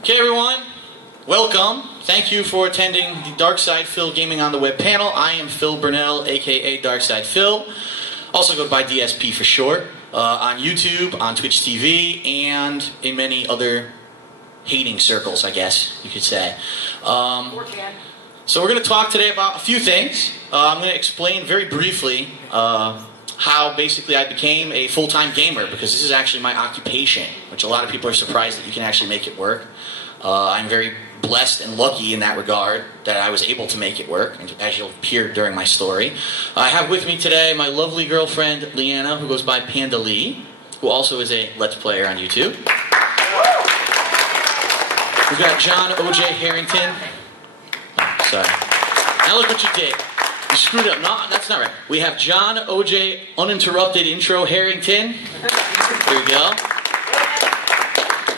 Okay, everyone, welcome. Thank you for attending the DarksydePhil Gaming on the Web panel. I am Phil Burnell, aka DarksydePhil. Also go by DSP for short. On YouTube, on Twitch TV, and in many other hating circles, I guess you could say. So we're going to talk today about a few things. I'm going to explain very briefly how basically I became a full-time gamer, because this is actually my occupation, which a lot of people are surprised that you can actually make it work. I'm very blessed and lucky in that regard that I was able to make it work, as you'll hear during my story. I have with me today my lovely girlfriend, Leanna, who goes by Panda Lee, who also is a Let's Player on YouTube. We've got John O.J. Harrington. Oh, sorry. Now look what you did. You screwed up. No, that's not right. We have John O.J. Uninterrupted Intro Harrington. There we go.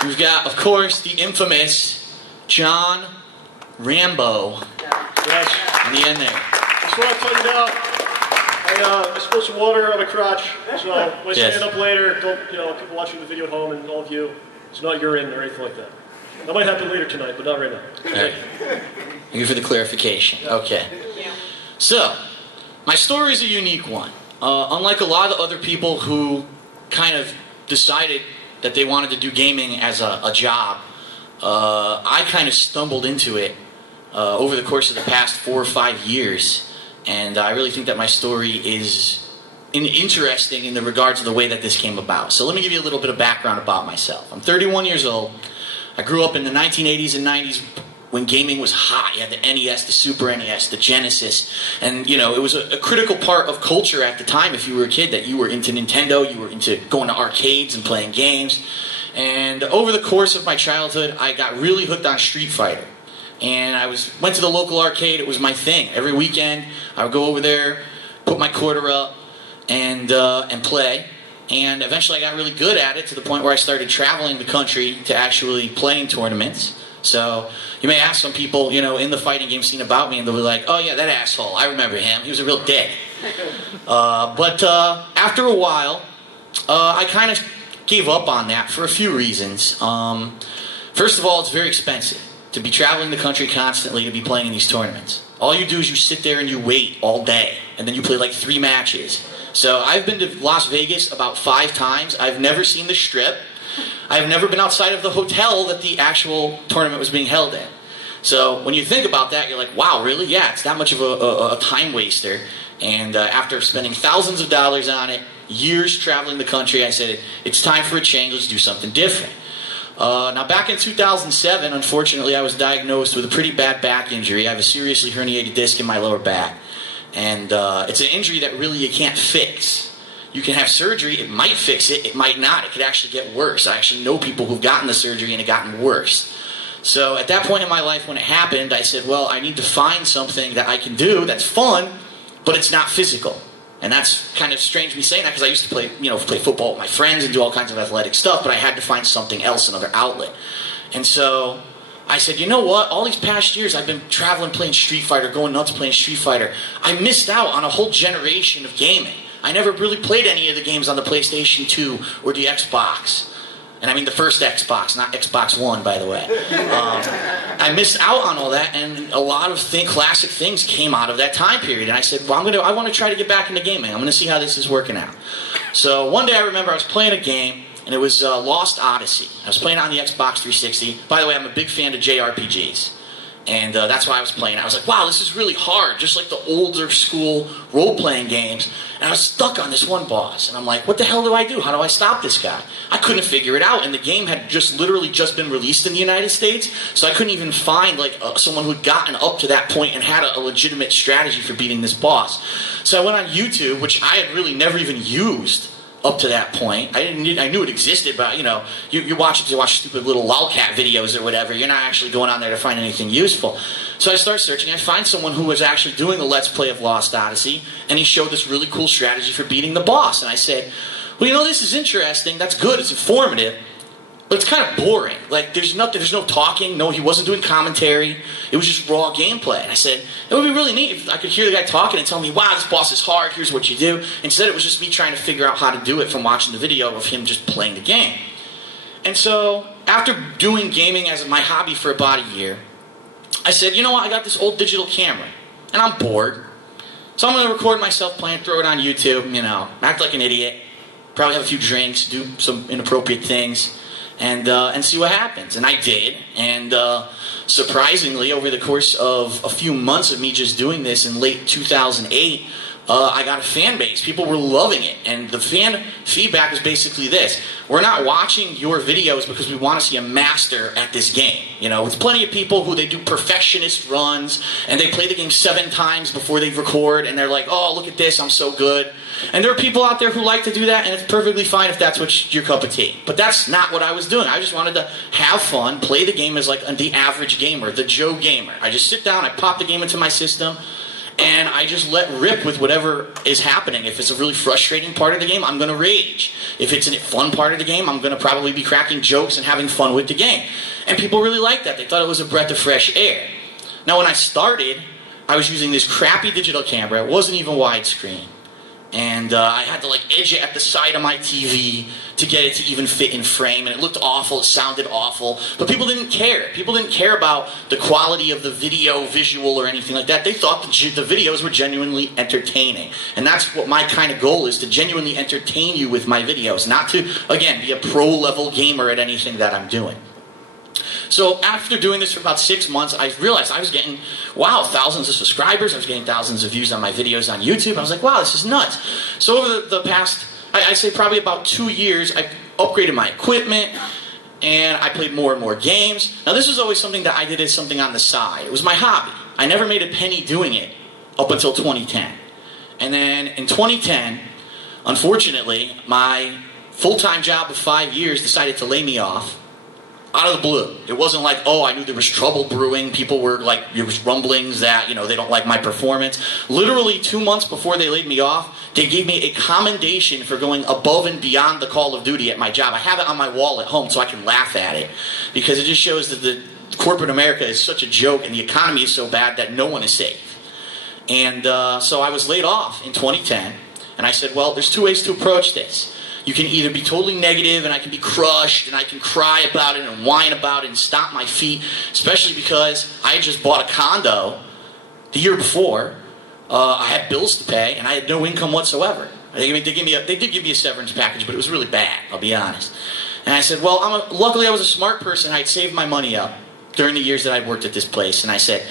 We've got, of course, the infamous John Rambo. Yes. On the end there. Just want to tell you now, I spilled some water on my crotch, so when I stand up later, don't, people watching the video at home and all of you, it's not urine or anything like that. That might happen later tonight, but not right now. All right. Thank you for the clarification. Okay. So, my story is a unique one. Unlike a lot of other people who kind of decided that they wanted to do gaming as a job, I kind of stumbled into it over the course of the past 4 or 5 years, and I really think that my story is interesting in the regards of the way that this came about. So let me give you a little bit of background about myself. I'm 31 years old. I grew up in the 1980s and 90s when gaming was hot. You had the NES, the Super NES, the Genesis, and it was a critical part of culture at the time if you were a kid, that you were into Nintendo, you were into going to arcades and playing games. And over the course of my childhood, I got really hooked on Street Fighter. And I went to the local arcade. It was my thing. Every weekend, I would go over there, put my quarter up, and play. And eventually I got really good at it to the point where I started traveling the country to actually play in tournaments. So you may ask some people, in the fighting game scene about me, and they'll be like, oh yeah, that asshole, I remember him. He was a real dick. But after a while, I kind of gave up on that for a few reasons. First of all, it's very expensive to be traveling the country constantly to be playing in these tournaments. All you do is you sit there and you wait all day, and then you play like 3 matches. So I've been to Las Vegas about 5 times. I've never seen the Strip. I've never been outside of the hotel that the actual tournament was being held in. So when you think about that, you're like, wow, really? Yeah, it's that much of a time waster. And after spending thousands of dollars on it, years traveling the country, I said, it's time for a change. Let's do something different. Now, back in 2007, unfortunately, I was diagnosed with a pretty bad back injury. I have a seriously herniated disc in my lower back. And it's an injury that really you can't fix. You can have surgery, it might fix it, it might not. It could actually get worse. I actually know people who've gotten the surgery and it gotten worse. So at that point in my life when it happened, I said, well, I need to find something that I can do that's fun, but it's not physical. And that's kind of strange me saying that, because I used to play football with my friends and do all kinds of athletic stuff, but I had to find something else, another outlet. And so I said, you know what, all these past years I've been traveling playing Street Fighter, going nuts playing Street Fighter. I missed out on a whole generation of gaming. I never really played any of the games on the PlayStation 2 or the Xbox. And I mean the first Xbox, not Xbox One, by the way. I missed out on all that, and a lot of classic things came out of that time period. And I said, well, I want to try to get back into gaming. I'm going to see how this is working out. So one day I remember I was playing a game, and it was Lost Odyssey. I was playing it on the Xbox 360. By the way, I'm a big fan of JRPGs. And that's why I was playing it. I was like, wow, this is really hard, just like the older school role-playing games. And I was stuck on this one boss. And I'm like, what the hell do I do? How do I stop this guy? I couldn't figure it out. And the game had literally just been released in the United States. So I couldn't even find someone who'd gotten up to that point and had a legitimate strategy for beating this boss. So I went on YouTube, which I had really never even used up to that point. I knew it existed, but you watch stupid little lolcat videos or whatever. You're not actually going on there to find anything useful. So I start searching. I find someone who was actually doing a Let's Play of Lost Odyssey, and he showed this really cool strategy for beating the boss. And I said, well, this is interesting. That's good. It's informative. But it's kind of boring. Like, there's no talking. No, he wasn't doing commentary. It was just raw gameplay. And I said, it would be really neat if I could hear the guy talking and tell me, wow, this boss is hard, here's what you do. Instead, it was just me trying to figure out how to do it from watching the video of him just playing the game. And so, after doing gaming as my hobby for about a year, I said, you know what, I got this old digital camera, and I'm bored. So I'm going to record myself playing, throw it on YouTube, you know, act like an idiot, probably have a few drinks, do some inappropriate things, and see what happens. And I did, and surprisingly, over the course of a few months of me just doing this in late 2008, I got a fan base. People were loving it. And the fan feedback was basically this. We're not watching your videos because we want to see a master at this game. You know, there's plenty of people who they do perfectionist runs and they play the game 7 times before they record and they're like, oh, look at this, I'm so good. And there are people out there who like to do that, and it's perfectly fine if that's what your cup of tea. But that's not what I was doing. I just wanted to have fun, play the game as like the average gamer, the Joe gamer. I just sit down, I pop the game into my system, and I just let rip with whatever is happening. If it's a really frustrating part of the game, I'm going to rage. If it's a fun part of the game, I'm going to probably be cracking jokes and having fun with the game. And people really liked that. They thought it was a breath of fresh air. Now, when I started, I was using this crappy digital camera. It wasn't even widescreen. And I had to like edge it at the side of my TV to get it to even fit in frame, and it looked awful, it sounded awful, but people didn't care. People didn't care about the quality of the video, visual, or anything like that. They thought the videos were genuinely entertaining, and that's what my kind of goal is, to genuinely entertain you with my videos, not to, again, be a pro-level gamer at anything that I'm doing. So after doing this for about 6 months, I realized I was getting, wow, thousands of subscribers. I was getting thousands of views on my videos on YouTube. I was like, wow, this is nuts. So over the past, I'd say probably about 2 years, I upgraded my equipment, and I played more and more games. Now this was always something that I did as something on the side. It was my hobby. I never made a penny doing it up until 2010. And then in 2010, unfortunately, my full-time job of 5 years decided to lay me off. Out of the blue. It wasn't like, oh, I knew there was trouble brewing. People were like, there was rumblings that, you know, they don't like my performance. Literally 2 months before they laid me off, they gave me a commendation for going above and beyond the Call of Duty at my job. I have it on my wall at home so I can laugh at it, because it just shows that the corporate America is such a joke and the economy is so bad that no one is safe. And so I was laid off in 2010, and I said, well, there's 2 ways to approach this. You can either be totally negative and I can be crushed and I can cry about it and whine about it and stomp my feet, especially because I had just bought a condo the year before. I had bills to pay and I had no income whatsoever. They did give me a severance package, but it was really bad, I'll be honest. And I said, well, luckily I was a smart person. I'd saved my money up during the years that I'd worked at this place. And I said,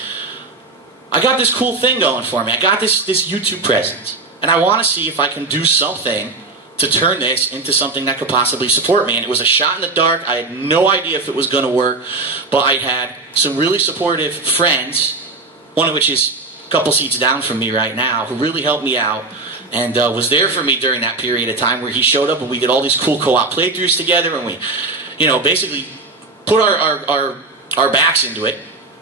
I got this cool thing going for me. I got this YouTube presence. And I want to see if I can do something to turn this into something that could possibly support me. And it was a shot in the dark. I had no idea if it was going to work, but I had some really supportive friends, one of which is a couple seats down from me right now, who really helped me out and was there for me during that period of time where he showed up and we did all these cool co-op playthroughs together, and we, you know, basically put our backs into it.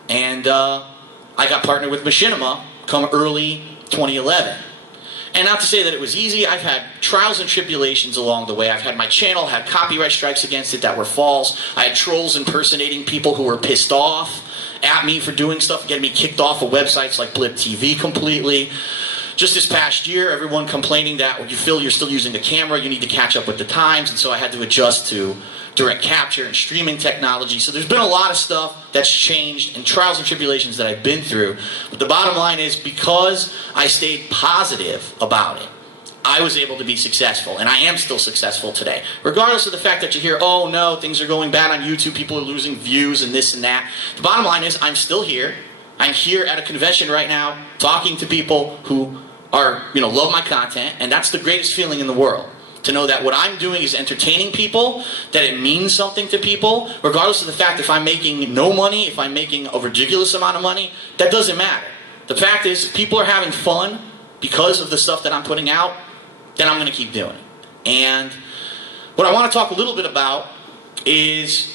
And I got partnered with Machinima come early 2011. And not to say that it was easy. I've had trials and tribulations along the way. I've had my channel had copyright strikes against it that were false. I had trolls impersonating people who were pissed off at me for doing stuff, getting me kicked off of websites like Blip TV completely. Just this past year, everyone complaining that when you feel you're still using the camera, you need to catch up with the times, and so I had to adjust to direct capture and streaming technology. So there's been a lot of stuff that's changed and trials and tribulations that I've been through. But the bottom line is, because I stayed positive about it, I was able to be successful, and I am still successful today. Regardless of the fact that you hear, oh no, things are going bad on YouTube, people are losing views and this and that. The bottom line is, I'm still here. I'm here at a convention right now talking to people who are, you know, love my content, and that's the greatest feeling in the world. To know that what I'm doing is entertaining people, that it means something to people, regardless of the fact if I'm making no money, if I'm making a ridiculous amount of money, that doesn't matter. The fact is, if people are having fun because of the stuff that I'm putting out, then I'm going to keep doing it. And what I want to talk a little bit about is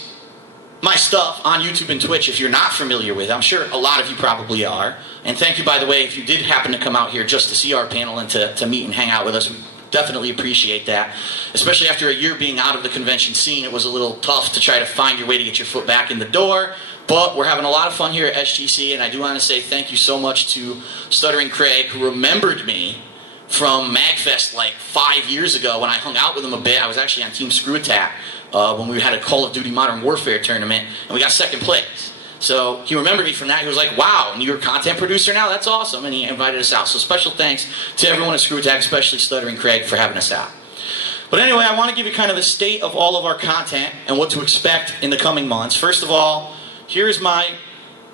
my stuff on YouTube and Twitch, if you're not familiar with it. I'm sure a lot of you probably are. And thank you, by the way, if you did happen to come out here just to see our panel and to meet and hang out with us. We definitely appreciate that. Especially after a year being out of the convention scene, it was a little tough to try to find your way to get your foot back in the door. But we're having a lot of fun here at SGC, and I do want to say thank you so much to Stuttering Craig, who remembered me from MagFest like 5 years ago when I hung out with him a bit. I was actually on Team Screwattack when we had a Call of Duty Modern Warfare tournament, and we got second place. So he remembered me from that. He was like, wow, and you're a content producer now? That's awesome. And he invited us out. So special thanks to everyone at Screwattack, especially Stuttering Craig, for having us out. But anyway, I want to give you kind of the state of all of our content and what to expect in the coming months. First of all, here's my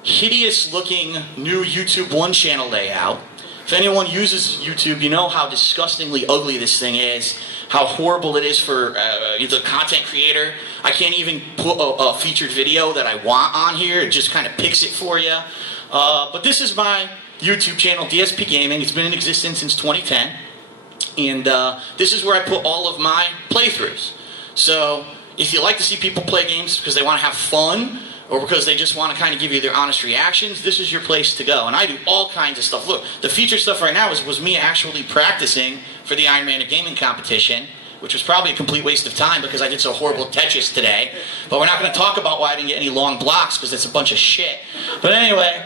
hideous-looking new YouTube 1 channel layout. If anyone uses YouTube, you know how disgustingly ugly this thing is, how horrible it is for the content creator. I can't even put a featured video that I want on here. It just kind of picks it for you. But this is my YouTube channel, DSP Gaming. It's been in existence since 2010. And this is where I put all of my playthroughs. So if you like to see people play games because they want to have fun, or because they just want to kind of give you their honest reactions, this is your place to go. And I do all kinds of stuff. Look, the featured stuff right now was me actually practicing for the Iron Man Gaming Competition, which was probably a complete waste of time because I did so horrible at Tetris today. But we're not going to talk about why I didn't get any long blocks because it's a bunch of shit. But anyway,